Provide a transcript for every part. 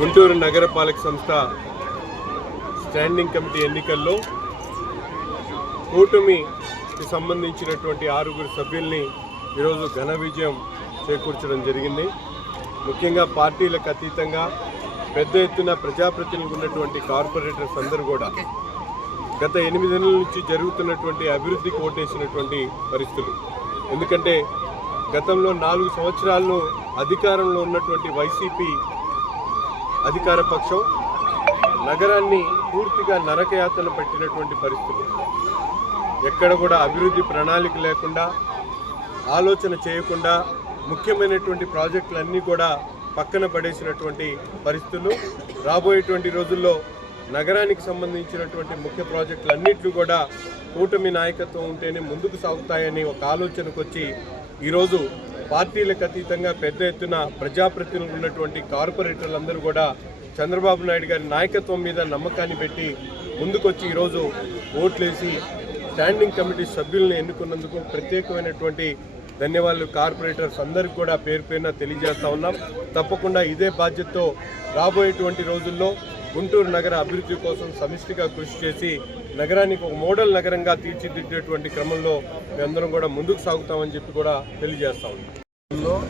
గుంటూరు నగరపాలక సంస్థ standing committee ఎన్నికల్లో కూటమికి సంబంధించినటువంటి ఆరుగురు సభ్యుల్ని ఈరోజు ఘన విజయం చేకూర్చడం జరిగింది. ముఖ్యంగా పార్టీలకు అతీతంగా పెద్ద ఎత్తున ప్రజాప్రతినిధులు ఉన్నటువంటి కార్పొరేటర్స్ అందరూ కూడా గత ఎనిమిది నెలల నుంచి జరుగుతున్నటువంటి అభివృద్ధికి ఓటేసినటువంటి పరిస్థితులు. ఎందుకంటే గతంలో నాలుగు సంవత్సరాల్లో అధికారంలో ఉన్నటువంటి వైసీపీ అధికార పక్షం నగరాన్ని పూర్తిగా నరకయాతన పెట్టినటువంటి పరిస్థితులు ఎక్కడ కూడా అభివృద్ధి ప్రణాళిక లేకుండా ఆలోచన చేయకుండా ముఖ్యమైనటువంటి ప్రాజెక్టులన్నీ కూడా పక్కన పడేసినటువంటి పరిస్థితులు. రాబోయేటువంటి రోజుల్లో నగరానికి సంబంధించినటువంటి ముఖ్య ప్రాజెక్టులన్నింటినీ కూడా కూటమి నాయకత్వం ఉంటేనే ముందుకు సాగుతాయని ఒక ఆలోచనకు వచ్చి ఈరోజు పార్టీలకు అతీతంగా పెద్ద ఎత్తున ప్రజాప్రతినిధులు ఉన్నటువంటి కార్పొరేటర్లందరూ కూడా చంద్రబాబు నాయుడు గారి నాయకత్వం మీద నమ్మకాన్ని పెట్టి ముందుకొచ్చి ఈరోజు ఓట్లేసి స్టాండింగ్ కమిటీ సభ్యులను ఎన్నుకున్నందుకు ప్రత్యేకమైనటువంటి ధన్యవాదాలు. కార్పొరేటర్స్ అందరికీ కూడా పేరు పేరున తెలియజేస్తా ఉన్నాం. తప్పకుండా ఇదే బాధ్యతతో రాబోయేటువంటి రోజుల్లో గుంటూరు నగర అభివృద్ధి కోసం సమిష్టిగా కృషి చేసి నగరానికి ఒక మోడల్ నగరంగా తీర్చిదిద్దేటువంటి క్రమంలో మేమందరం కూడా ముందుకు సాగుతామని చెప్పి కూడా తెలియజేస్తా ఉన్నాం.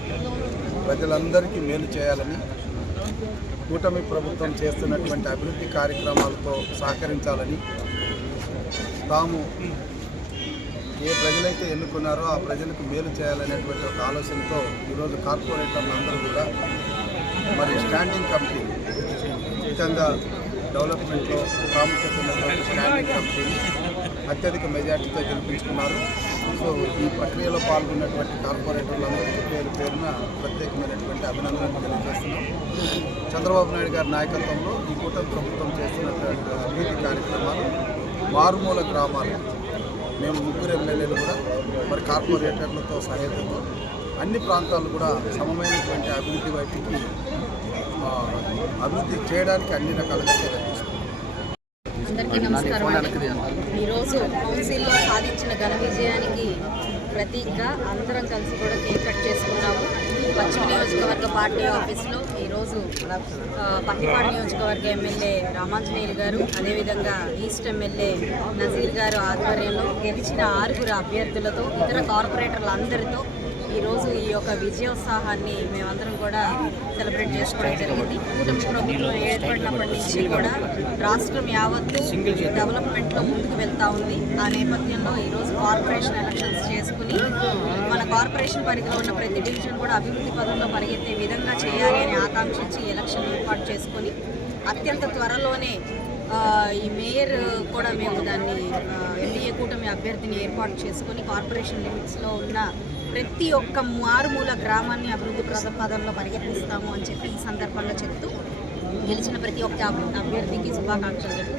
ప్రజలందరికీ మేలు చేయాలని కూటమి ప్రభుత్వం చేస్తున్నటువంటి అభివృద్ధి కార్యక్రమాలతో సహకరించాలని తాము ఏ ప్రజలైతే ఎన్నుకున్నారో ఆ ప్రజలకు మేలు చేయాలనేటువంటి ఒక ఆలోచనతో ఈరోజు కార్పొరేటర్లు అందరూ కూడా మరి స్టాండింగ్ కమిటీ ముఖ్యంగా డెవలప్మెంట్లో ప్రాముఖ్యత ఉన్నటువంటి స్టాండింగ్ కమిటీని అత్యధిక మెజార్టీతో గెలిపించుకున్నారు. సో ఈ ప్రక్రియలో పాల్గొన్నటువంటి కార్పొరేటర్లందరికీ పేరు పేరున ప్రత్యేకమైనటువంటి అభినందనలు తెలియజేస్తున్నాం. చంద్రబాబు నాయుడు గారి నాయకత్వంలో ఈ కూటమి ప్రభుత్వం చేస్తున్నటువంటి అభివృద్ధి కార్యక్రమాలు మారుమూల గ్రామాలు మేము ముగ్గురు ఎమ్మెల్యేలు కూడా మరి కార్పొరేటర్లతో సహాయంతో అన్ని ప్రాంతాలు కూడా సమమైనటువంటి అభివృద్ధి వైపుకి అభివృద్ధి చేయడానికి అన్ని రకాలుగా అందరికీ నమస్కారం అండి. ఈరోజు కౌన్సిల్లో సాధించిన ఘన విజయానికి ప్రతీకగా అందరం కలిసి కూడా కేక్ కట్ చేసుకున్నాము. పశ్చిమ నియోజకవర్గ పార్టీ ఆఫీస్లో ఈరోజు ఆ, పత్తిపాడు నియోజకవర్గ ఎమ్మెల్యే రామాంజనేయులు గారు అదేవిధంగా ఈస్ట్ ఎమ్మెల్యే నజీర్ గారు ఆధ్వర్యంలో గెలిచిన ఆరుగురు అభ్యర్థులతో ఇతర కార్పొరేటర్లందరితో యొక్క విజయోత్సాహాన్ని మేమందరం కూడా సెలబ్రేట్ చేసుకోవడం జరిగింది. కూటమి ప్రభుత్వం ఏర్పడినప్పటి నుంచి కూడా రాష్ట్రం యావత్తు డెవలప్మెంట్లో ముందుకు వెళ్తా ఉంది. ఆ నేపథ్యంలో ఈరోజు కార్పొరేషన్ ఎలక్షన్స్ చేసుకుని మన కార్పొరేషన్ పరిధిలో ఉన్న ప్రతి డివిజన్ కూడా అభివృద్ధి పదంలో పరిగెత్తే విధంగా చేయాలి అని ఆకాంక్షించి ఎలక్షన్ ఏర్పాటు చేసుకొని అత్యంత త్వరలోనే ఈ మేయర్ కూడా మేము దాన్ని ఎన్డీఏ కూటమి అభ్యర్థిని ఏర్పాటు చేసుకొని కార్పొరేషన్ లిమిట్స్లో ఉన్న ప్రతి ఒక్క మారుమూల గ్రామాన్ని అభివృద్ధి ప్రదపదంలో పరిగెత్తిస్తాము అని చెప్పి ఈ సందర్భంగా చెప్తూ గెలిచిన ప్రతి ఒక్క అభ్యర్థికి శుభాకాంక్షలు చెప్తూ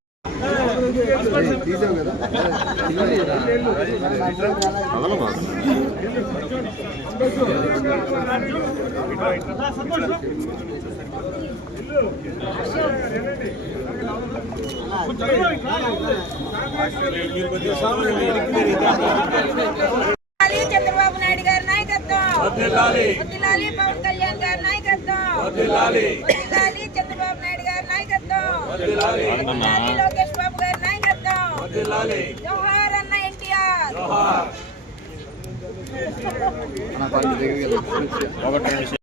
చంద్రబాబు నాయుడు గారి నాయకత్వం వర్ధిల్లాలి పవన్ కళ్యాణ్ గారి నాయకత్వం వర్ధిల్లాలి చంద్రబాబు నాయుడు గారి నాయకత్వం వర్ధిల్లాలి జోహార్ అన్న ఎన్టీఆర్ జోహార్ అన్న కాల్ దగ్గరికి వెళ్ళండి ఒకటి